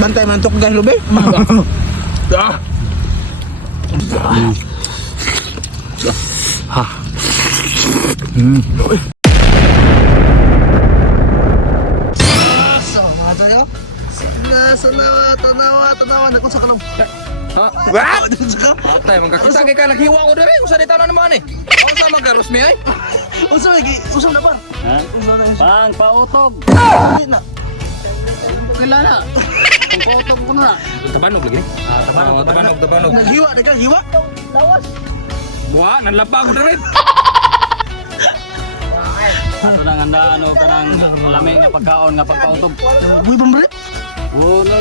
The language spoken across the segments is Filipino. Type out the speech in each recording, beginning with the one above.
Bantay man tok guys lubi. Ah. Ha. Tanawa na kung sa kalong. Ha? What? Atay, magkakita ka naghiwa ko diri. Usa di tanan naman eh. Usa magaros mi ay. Usam na ba? Ha? Pang pautog. Hindi na. Kilala. Pang pautog ko na. Tabanog lagi. Tabanog. Naghiwa, hiwa. Buha, nanlapa ko diri. Ato nang handa ano kanang lamig nga pagkaon nga pagpautog. Buhay bambari. Oh, no,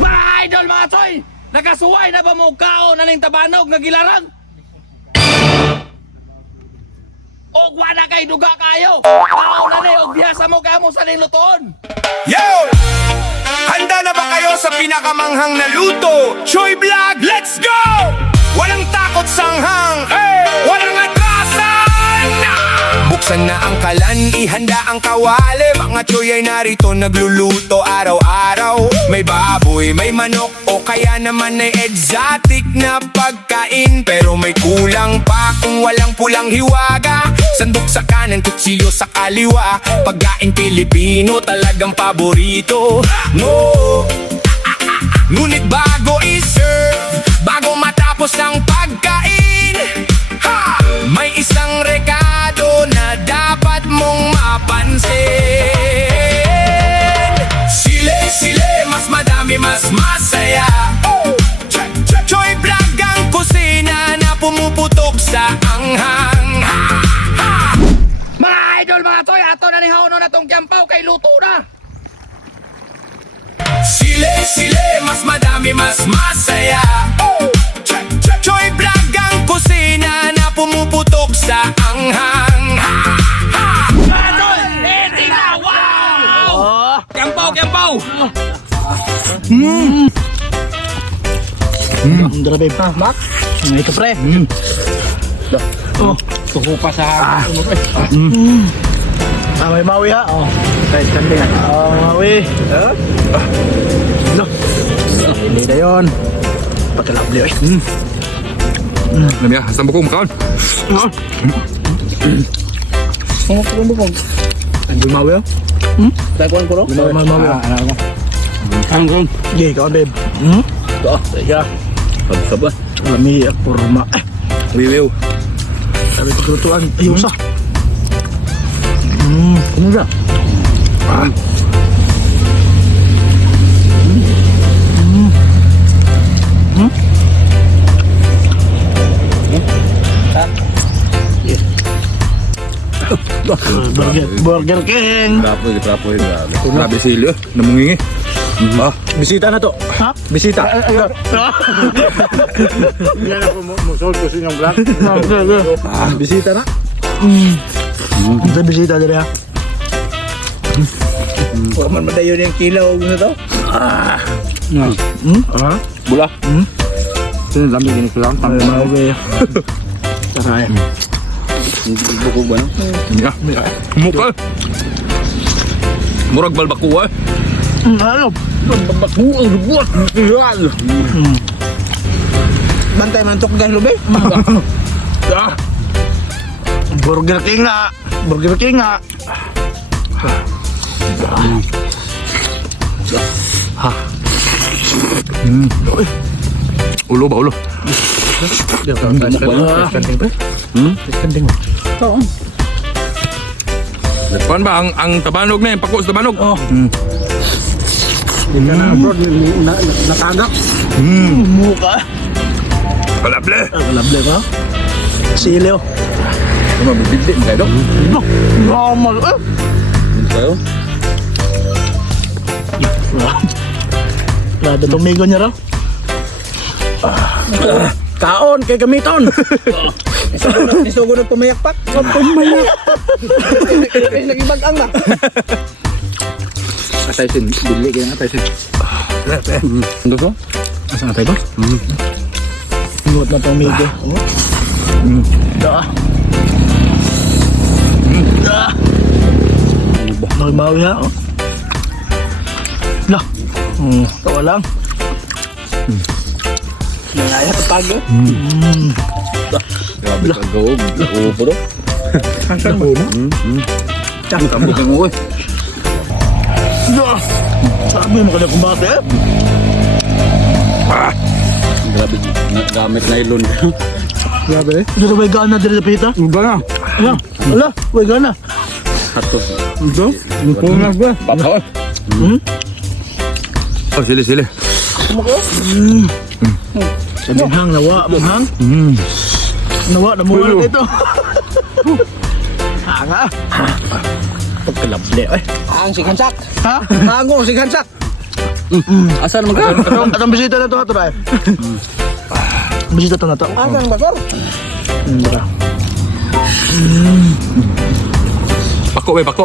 Mga idol mga toy! Nakasuway na ba mo kaon aning tabanog nga gilarang? Og wala kay duga kayo! Kaon na ni og biyasa mo kaya mo sa ning lutoon! Yo! Handa na ba kayo sa pinakamanghang na luto? Choy Vlog, let's go! Walang takot sanghang, walang atrasan! Buksan na ang kalan, ihanda ang kawali. Mga Choy ay narito nagluluto araw-araw. May baboy, may manok, o kaya naman ay exotic na pagkain. Pero may kulang pa kung walang pulang hiwaga. Sandok sa kanan, kutsilyo sa kaliwa. Pagkain Pilipino talagang paborito mo. Ngunit bago i-serve, bago matapos ang pagkain, may isang rekado na dapat mong mapansin. Sile, mas madami, mas masaya. Choy Vlog ang kusina na pumuputok sa anghang. Mga idol mga toy, ato na ni Hauno na tong kiyampaw kay luto na! Sile, mas madami, mas masaya. Choy Vlog ang kusina na pumuputok sa anghang. Mga toy, eating na! Wow! Kiyampaw! Dara babe. Mak. Ito pre. Oh, tuho pa sa hangin pre. May mawi ha. Oh. Right kande. Mawi. No. Ini na yon. Pakalabli oy. Nami ah, saan bukong makaon? Ang bukong. Ang mawi oh. Takuan ko ro. Mawi. Ang Gih kawan babe. Ya. Sabar. Lami kurma. Wiwiw. Sabi kebutuhan. Ayo sah. Ini dah. Burger King. Trapoy. Grabe silyo. Namungingi. Bisita na to. Ha? Bisita. Yan ako musol ko sinyong vlog. Bisita na. Ito bisita dali ha. Huwag man madayon yung kilaw na to. Bula. Sino lamig ini ko lang? Okay. Taray. Bukog ba no? Mukha. Murag balbakuha. Ano? Balbakuha ang buwan. Bantay man tok guys lubi. Burger King nga. Burger King nga. Ulo ba ulo? Kanding ba? Kanding ba? Oo. Paano ba ang tabanog na yung pako sa tabanog? Oh. Hindi ka na bro, natagak. Muka. Kalable. Kalable ba? Silyo. Mabibigdi mo kayo dok? Normal. Kayo? Lada tumigo niya raw. Kaon kay gamiton. Isugo na pumayakpak. Pumayak. Lagi bagang na. Atay sin, bili kaya atay sin. Ano to? Asa atay ba? Ingot na tumigo. Magbawi ha. Lah. Tawa lang. Nangaya ka tago. Grabe ka gawag. Oo, bro. Hasan mo na. Tsaka tambukin mo eh. Lah. Sabi mo kanya kumbate eh. Grabe, gamit nylon. Grabe eh. Dito may gana dito sa pita. Iba na. Ala, may gana. Hato. Ito? Punas ba? Patawa. Oh, sili. Manghang, nawa, manghang. Nawa, namuha dito. Hanga. Pagkalabli eh. Ang sigansak. Ha? Ang sigansak. Asan mo ka? Atong bisita na ito, Hato Ray. Bisita ito na ito. Ang bakor. Pako be, pako.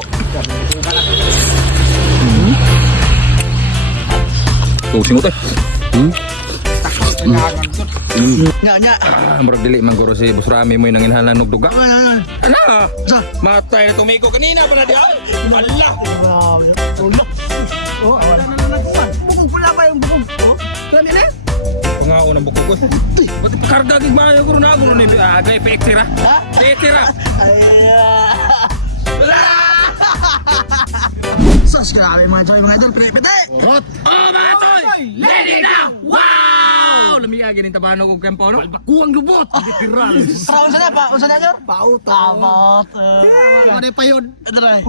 Tusing ko to. Nya. Murag dili man guro si Boss Rami mo yung nanginhalan ng duga. Ana! Sa? Matay na tumiko kanina pa na di ay. Allah! Tulog. Oh, awan na nagkuhan. Bukong pula pa yung bukong. Oh, kami na. Pangako ng bukog ko. Ba't karga gig maayo guro na guro ni agay pa ekstra. Ekstra. Sus, grabe mga choy, mga idol. Pete! Hot! Oh, mga toy! Ready now! Wow! Lamiyagin yung tabano kong kempo, no? Balbakuang lubot! Literal! Unsa na pa? Unsa na yun? Paut. Paut. Ano pa yun? Ito na.